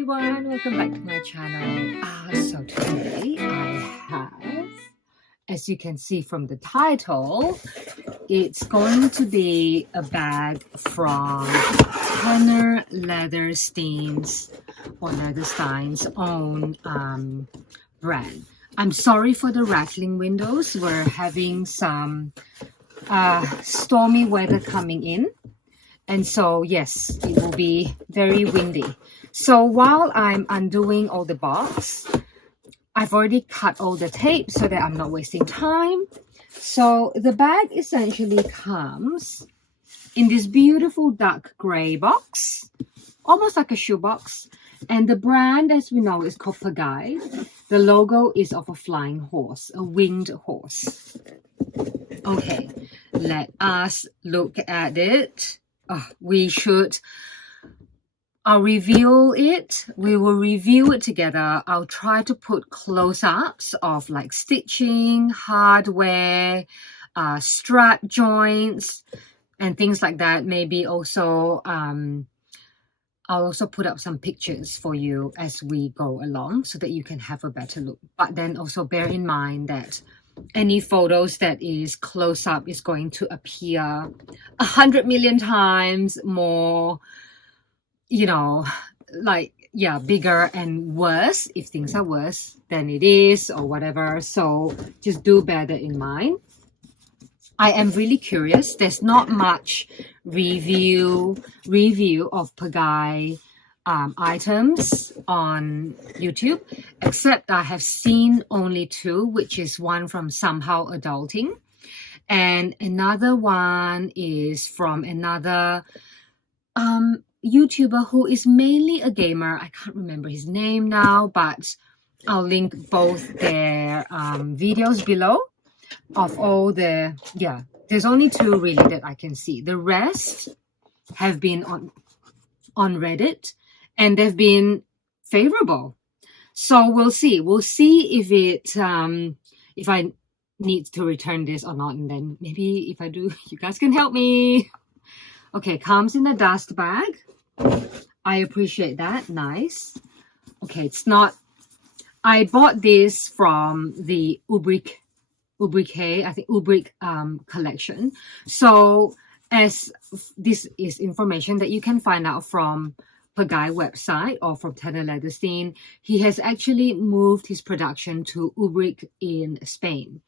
everyone, welcome back to my channel. So today I have, as you can see from the title, it's going to be a bag from Tanner Leatherstein's own brand. I'm sorry for the rattling windows. We're having some stormy weather coming in. And so, yes, it will be very windy. So while I'm undoing all the box, I've already cut all the tape so that I'm not wasting time. So the bag essentially comes in this beautiful dark gray box, almost like a shoebox. And the brand, as we know, is called PEGAI. The logo is of a flying horse, a winged horse. Okay, let us look at it. I'll reveal it. We will review it together. I'll try to put close-ups of like stitching, hardware, strap joints, and things like that. Maybe also, I'll also put up some pictures for you as we go along so that you can have a better look. But then also bear in mind that any photos that is close up is going to appear 100 million times more, you know, like, yeah, bigger and worse if things are worse than it is or whatever. So just do bear that in mind. I am really curious. There's not much review of PEGAI items on YouTube, except I have seen only two, which is one from Somehow Adulting, and another one is from another YouTuber who is mainly a gamer. I can't remember his name now, but I'll link both their videos below of all the, yeah, there's only two really that I can see. The rest have been on Reddit, and they've been favorable. So we'll see. We'll see if it if I need to return this or not, and then maybe if I do, you guys can help me. Okay, comes in a dust bag. I appreciate that. Nice. Okay, it's not. I bought this from the ubrique, I think ubrique collection. So as this is information that you can find out from PEGAI website or from Tanner Leatherstein, he has actually moved his production to ubrique in Spain.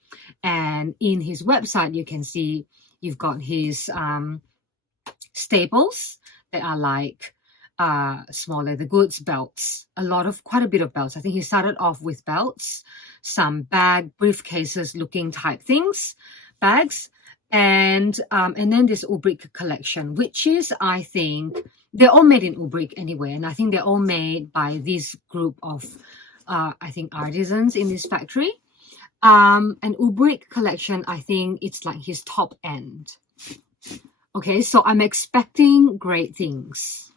And in his website, you can see you've got his staples that are like small leather goods, belts, quite a bit of belts. I think he started off with belts, some bag, briefcases looking type things, bags, and then this ubrique collection, which is, I think, they're all made in ubrique anyway, and I think they're all made by this group of, I think, artisans in this factory. An ubrique collection, I think it's like his top end. Okay, so I'm expecting great things.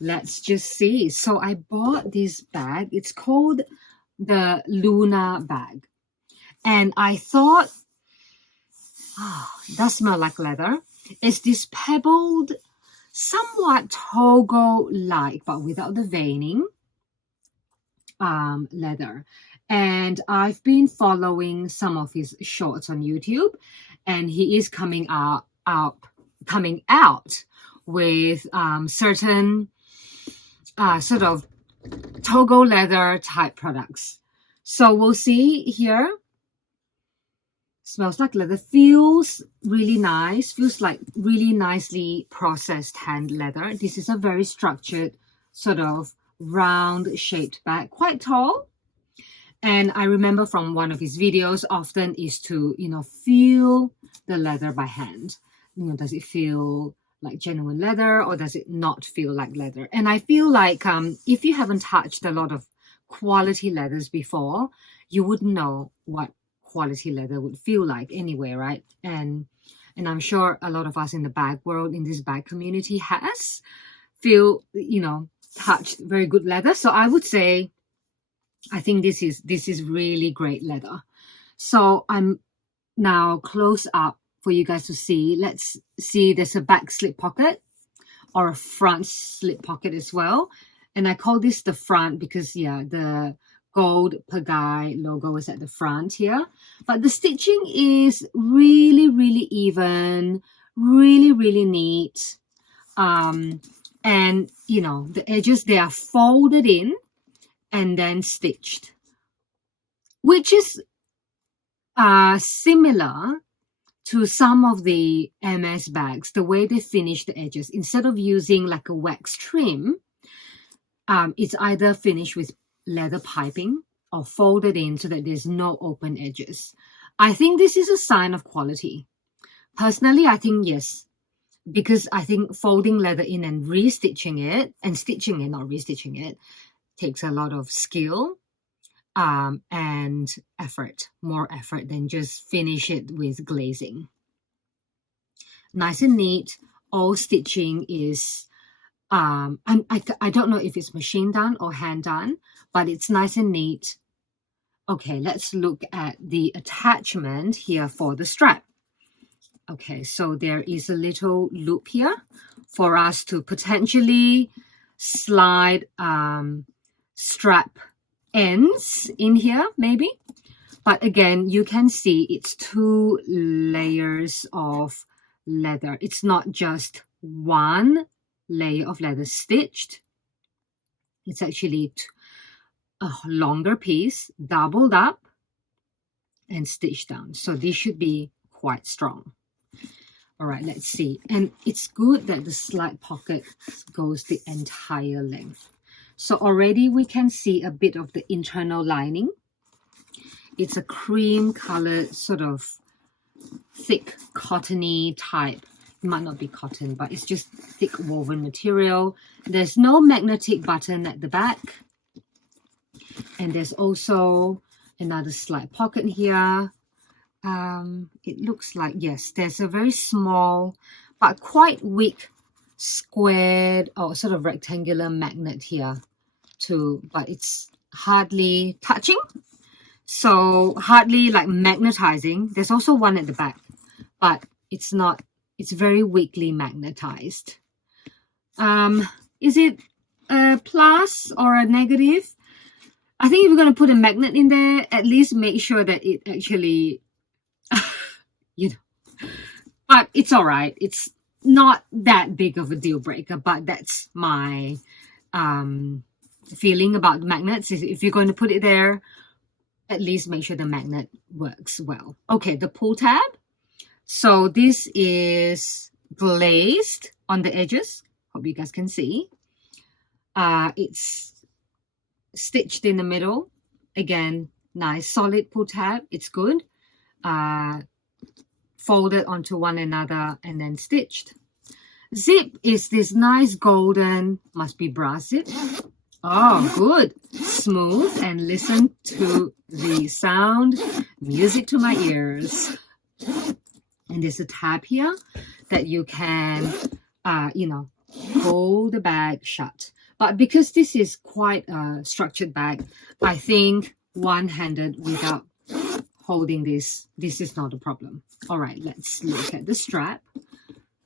Let's just see. So I bought this bag. It's called the Luna bag. And I thought, it does smell like leather. It's this pebbled, somewhat Togo-like, but without the veining, leather. And I've been following some of his shorts on YouTube, and he is coming out with certain sort of Togo leather type products. So we'll see here. Smells like leather, feels really nice, feels like really nicely processed hand leather. This is a very structured sort of round shaped bag, quite tall. And I remember from one of his videos often is to, feel the leather by hand. Does it feel like genuine leather or does it not feel like leather? And I feel like if you haven't touched a lot of quality leathers before, you wouldn't know what quality leather would feel like anyway, right? And I'm sure a lot of us in the bag world, in this bag community, touched very good leather. So I would say, I think this is really great leather. So I'm now close up for you guys to see. Let's see, there's a back slip pocket or a front slip pocket as well. And I call this the front because, yeah, the gold PEGAI logo is at the front here. But the stitching is really, really even, really, really neat. And, you know, the edges, they are folded in and then stitched, which is similar to some of the MS bags, the way they finish the edges. Instead of using like a wax trim, it's either finished with leather piping or folded in so that there's no open edges. I think this is a sign of quality. Personally, I think yes, because I think folding leather in and restitching it, and stitching it, not restitching it, takes a lot of skill and effort, more effort than just finish it with glazing. Nice and neat. All stitching is, I don't know if it's machine done or hand done, but it's nice and neat. Okay, let's look at the attachment here for the strap. Okay, so there is a little loop here for us to potentially slide strap ends in here, maybe. But again, you can see it's 2 layers of leather. It's not just one layer of leather stitched. It's actually a longer piece, doubled up and stitched down. So this should be quite strong. All right, let's see. And it's good that the slide pocket goes the entire length. So already we can see a bit of the internal lining. It's a cream colored, sort of thick, cottony type. It might not be cotton, but it's just thick woven material. There's no magnetic button at the back. And there's also another slide pocket here. It looks like, yes, there's a very small but quite weak squared or sort of rectangular magnet here too, but it's hardly touching, so hardly like magnetizing. There's also one at the back, but it's not, it's very weakly magnetized. Is it a plus or a negative? I think if you're going to put a magnet in there, at least make sure that it actually you know, but it's all right. It's not that big of a deal breaker, but that's my feeling about magnets. Is if you're going to put it there, at least make sure the magnet works well. Okay, the pull tab. So this is glazed on the edges. Hope you guys can see. It's stitched in the middle. Again, nice solid pull tab. It's good. Folded onto one another and then stitched. Zip is this nice golden, must be brass zip. Oh, good. Smooth, and listen to the sound. Music to my ears. And there's a tab here that you can, you know, hold the bag shut. But because this is quite a structured bag, I think one-handed without holding this is not a problem. All right, let's look at the strap.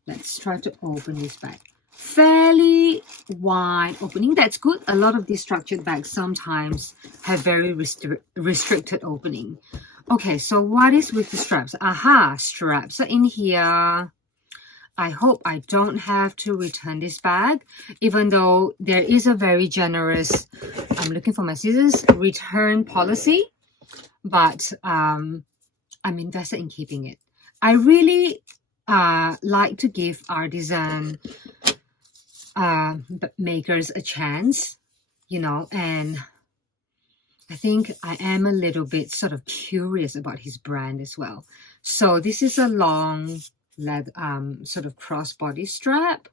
Let's try to open this bag. Fairly wide opening. That's good. A lot of these structured bags sometimes have very restricted opening. Okay, so what is with the straps? Aha, straps are in here. I hope I don't have to return this bag, even though there is a very generous, I'm looking for my scissors, return policy. But I'm invested in keeping it. I really like to give artisan makers a chance, you know, and I think I am a little bit sort of curious about his brand as well. So this is a long sort of crossbody strap,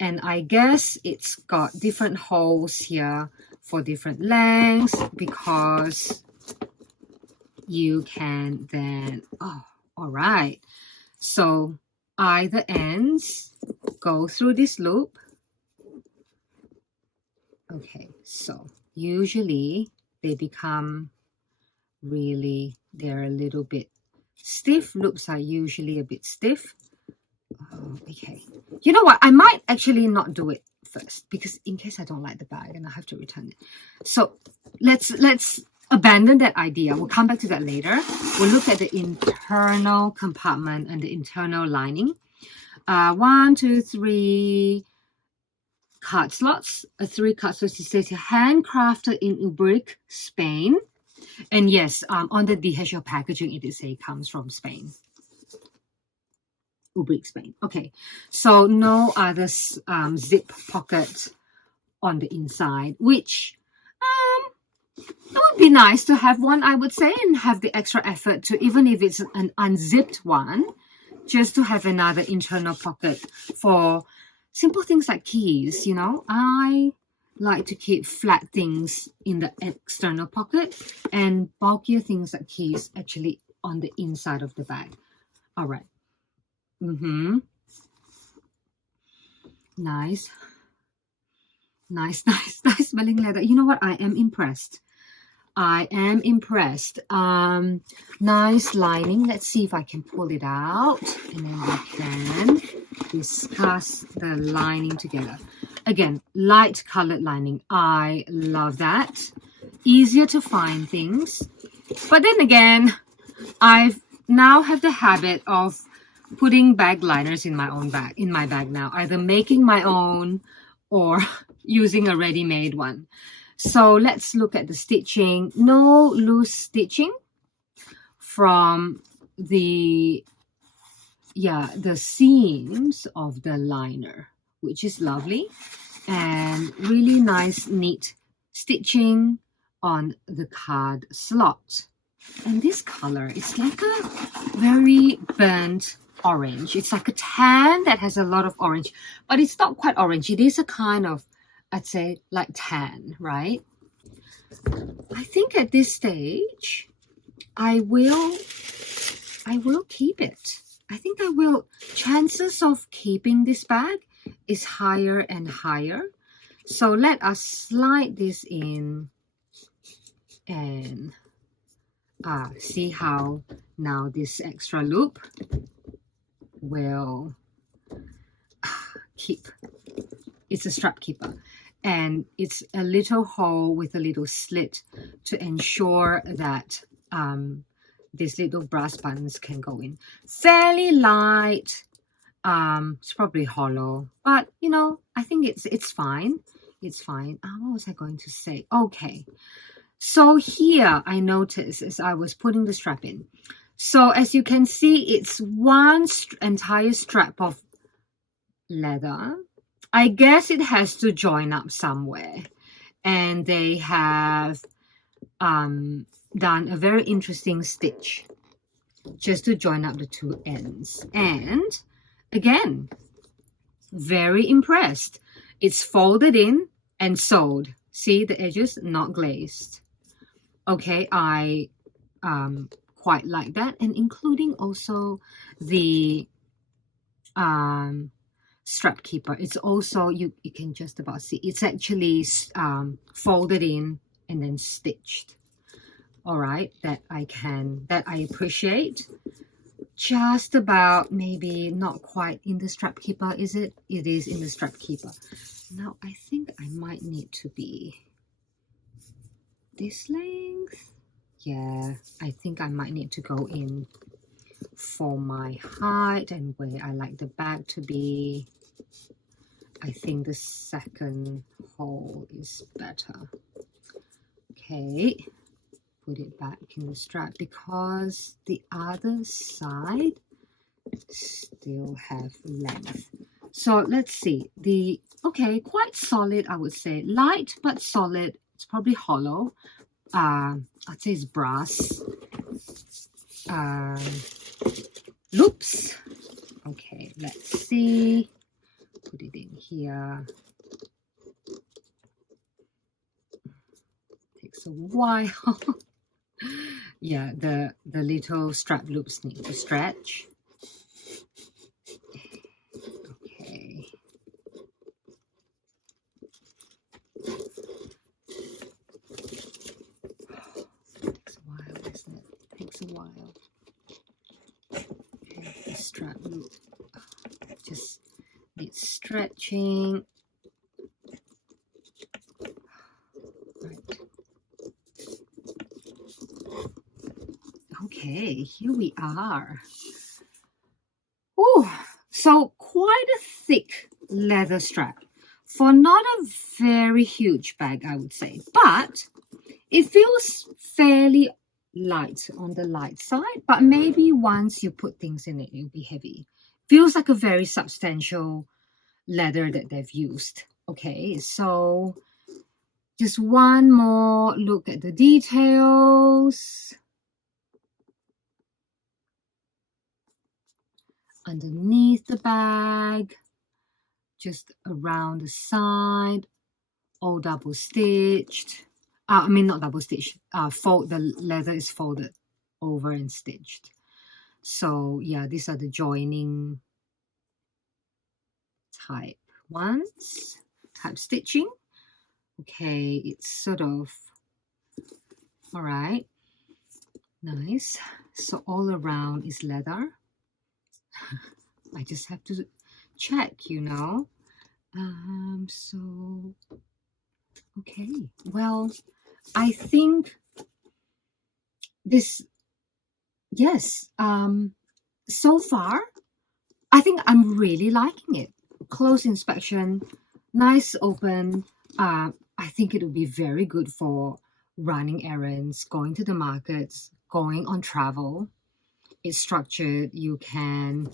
and I guess it's got different holes here for different lengths because you can then, oh, all right. So either ends go through this loop. Okay, so usually they become really, they're a little bit stiff. Loops are usually a bit stiff. Oh, okay. You know what? I might actually not do it first, because in case I don't like the bag and I have to return it. So let's abandon that idea. We'll come back to that later. We'll look at the internal compartment and the internal lining. 1, 2, 3 card slots. 3 card slots. It says handcrafted in Ubrique, Spain. And yes, on the DHL packaging, it is say comes from Spain. Ubrique, Spain. Okay, so no other zip pocket on the inside, which it would be nice to have one, I would say, and have the extra effort to, even if it's an unzipped one, just to have another internal pocket for simple things like keys. You know, I like to keep flat things in the external pocket and bulkier things like keys actually on the inside of the bag. All right. Nice. Nice smelling leather. You know what? I am impressed. Nice lining. Let's see if I can pull it out, and then we can discuss the lining together. Again, light colored lining. I love that. Easier to find things. But then again, I've now have the habit of putting bag liners in my bag now, either making my own or using a ready-made one. So let's look at the stitching. No loose stitching from the seams of the liner, which is lovely, and really nice, neat stitching on the card slot. And this color is like a very burnt orange. It's like a tan that has a lot of orange, but it's not quite orange. It is a kind of, I'd say, like tan, right? I think at this stage, I will keep it. I think I will. Chances of keeping this bag is higher and higher. So let us slide this in and see how now this extra loop will keep. It's a strap keeper, and it's a little hole with a little slit to ensure that these little brass buttons can go in. Fairly light. It's probably hollow, but you know, I think it's fine. It's fine. What was I going to say? Okay. So here I noticed as I was putting the strap in. So as you can see, it's one entire strap of leather. I guess it has to join up somewhere. And they have done a very interesting stitch just to join up the two ends. And again, very impressed. It's folded in and sewed. See the edges, not glazed. Okay, I quite like that, and including also the strap keeper. It's also, you can just about see, it's actually folded in and then stitched. All right, that I appreciate. Just about, maybe not quite in the strap keeper, is it? It is in the strap keeper. Now I think I might need to be this length. Yeah, I think I might need to go in for my height and where I like the bag to be. I think the second hole is better. Okay, put it back in the strap because the other side still have length. So let's see. Okay, quite solid, I would say. Light but solid. It's probably hollow. I'd say it's brass. Loops. Okay, let's see. Put it in here. Takes a while. Yeah, the little strap loops need to stretch. Okay. Takes a while, isn't it? Takes a while. Okay, the strap loop just needs stretching. Okay, here we are. Oh, so quite a thick leather strap for not a very huge bag, I would say, but it feels fairly light on the light side, but maybe once you put things in it, it'll be heavy. Feels like a very substantial leather that they've used. Okay, so just one more look at the details. Underneath the bag, just around the side, all double stitched. I mean, not double stitched. The leather is folded over and stitched. So yeah, these are the joining type ones, type stitching. Okay, it's sort of, all right, nice. So all around is leather. I just have to check, you know. So, okay, well, I think this, yes, so far, I think I'm really liking it. Close inspection, nice open. I think it would be very good for running errands, going to the markets, going on travel. It's structured. You can.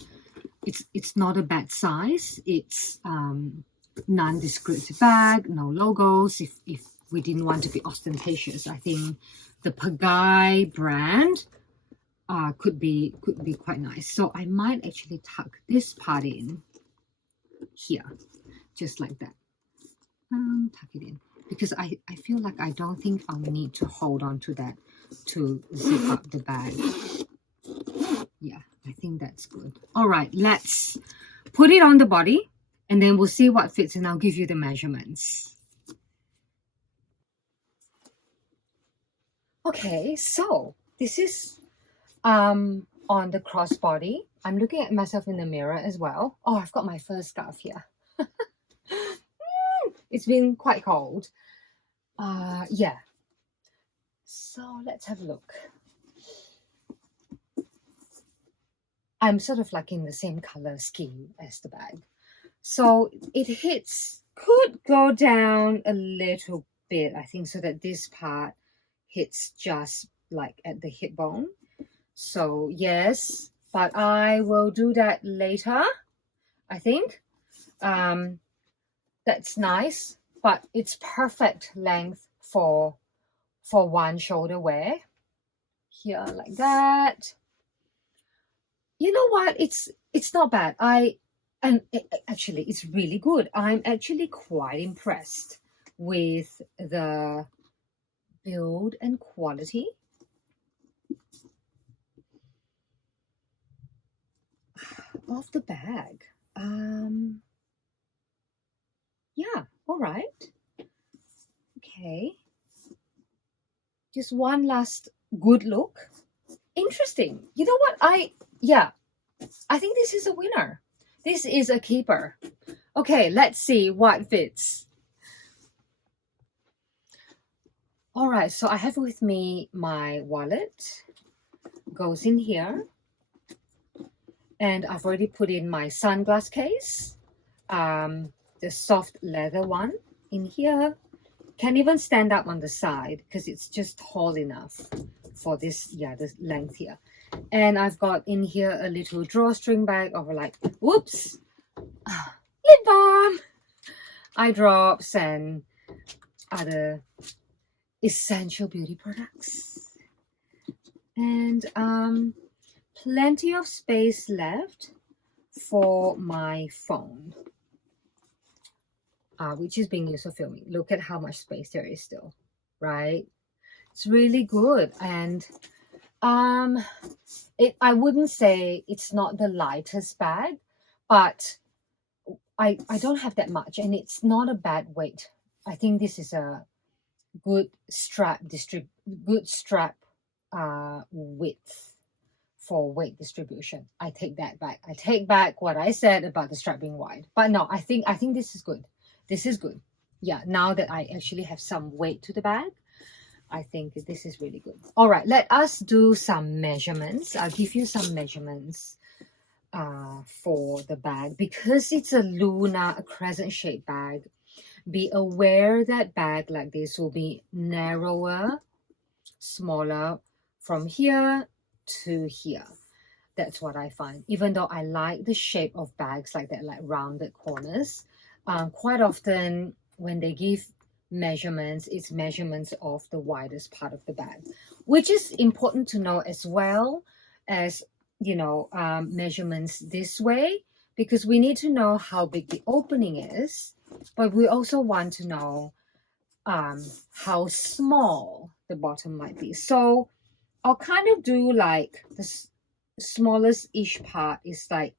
It's not a bad size. It's non-descriptive bag, no logos. If we didn't want to be ostentatious, I think the PEGAI brand could be quite nice. So I might actually tuck this part in here, just like that. Tuck it in because I feel like I don't think I'll need to hold on to that to zip up the bag. Yeah, I think that's good. All right, let's put it on the body and then we'll see what fits and I'll give you the measurements. Okay, so this is on the crossbody. I'm looking at myself in the mirror as well. Oh, I've got my fur scarf here. It's been quite cold. Yeah. So let's have a look. I'm sort of like in the same color scheme as the bag. So it could go down a little bit, I think, so that this part hits just like at the hip bone. So yes, but I will do that later, I think. That's nice, but it's perfect length for one shoulder wear. Here like that. You know what? It's not bad. Actually, it's really good. I'm actually quite impressed with the build and quality. Of the bag. Yeah, all right. Okay. Just one last good look. Interesting. You know what? I think this is a winner. This is a keeper. Okay, let's see what fits. All right, so I have with me my wallet. Goes in here. And I've already put in my sunglass case. The soft leather one in here. Can even stand up on the side because it's just tall enough for this, the length here. And I've got in here a little drawstring bag of like, whoops, lip balm, eye drops, and other essential beauty products. And plenty of space left for my phone, which is being used for filming. Look at how much space there is still, right? It's really good. And I wouldn't say it's not the lightest bag, but I don't have that much, and it's not a bad weight. I think this is a good strap width for weight distribution. I take that back. I take back what I said about the strap being wide. But no, I think this is good. This is good. Yeah, now that I actually have some weight to the bag. I think this is really good. All right, let us do some measurements. I'll give you some measurements for the bag. Because it's a lunar, a crescent-shaped bag, be aware that bag like this will be narrower, smaller from here to here. That's what I find. Even though I like the shape of bags like that, like rounded corners, quite often when they give measurements, it's measurements of the widest part of the bag, which is important to know as well as, you know, measurements this way, because we need to know how big the opening is, but we also want to know how small the bottom might be. So I'll kind of do like the smallest ish part is like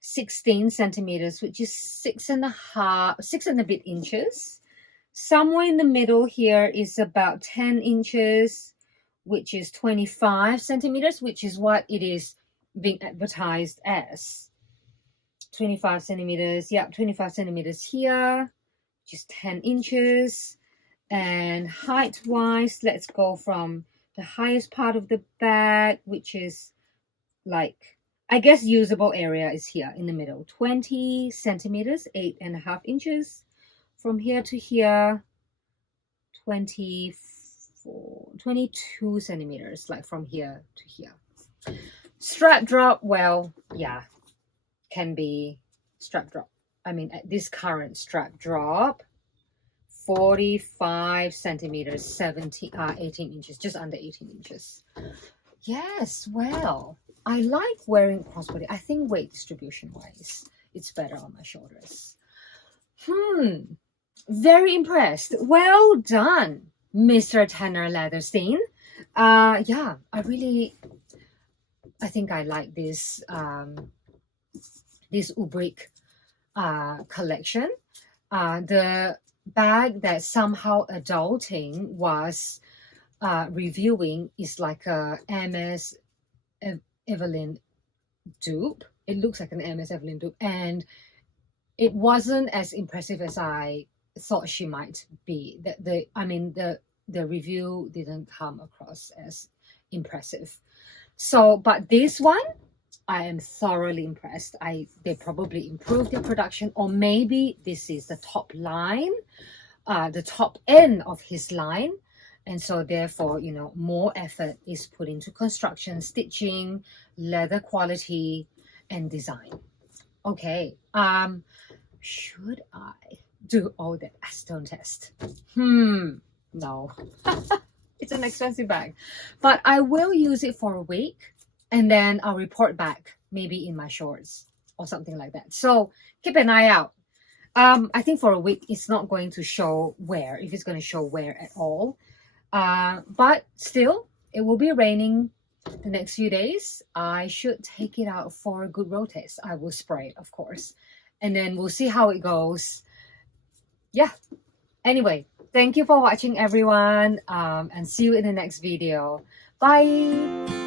16 centimeters, which is 6 and a bit inches. Somewhere in the middle here is about 10 inches, which is 25 centimeters, which is what it is being advertised as. 25 centimeters, yeah, 25 centimeters here, which is 10 inches. And height-wise, let's go from the highest part of the bag, which is like, I guess usable area is here in the middle, 20 centimeters, 8.5 inches. From here to here, 22 centimeters, like from here to here. Strap drop, well, yeah, can be strap drop. I mean, at this current strap drop, 45 centimeters, 18 inches, just under 18 inches. Yes, well, I like wearing crossbody. I think weight distribution wise, it's better on my shoulders. Very impressed. Well done, Mr. Tanner Leatherstein. Yeah, I think I like this this ubrique collection. The bag that somehow adulting was reviewing is like a MS Evelyn dupe. It looks like an MS Evelyn dupe, and it wasn't as impressive as I thought she might be. The review didn't come across as impressive. So, but this one, I am thoroughly impressed. They probably improved their production, or maybe this is the top line, the top end of his line. And so therefore, you know, more effort is put into construction, stitching, leather quality, and design. Okay. Should I do all that acetone test? No. It's an expensive bag. But I will use it for a week, and then I'll report back, maybe in my shorts or something like that. So keep an eye out. I think for a week, it's not going to show wear, if it's going to show wear at all. But still, it will be raining the next few days. I should take it out for a good road test. I will spray it, of course. And then we'll see how it goes. Yeah. Anyway, thank you for watching, everyone. And see you in the next video. Bye.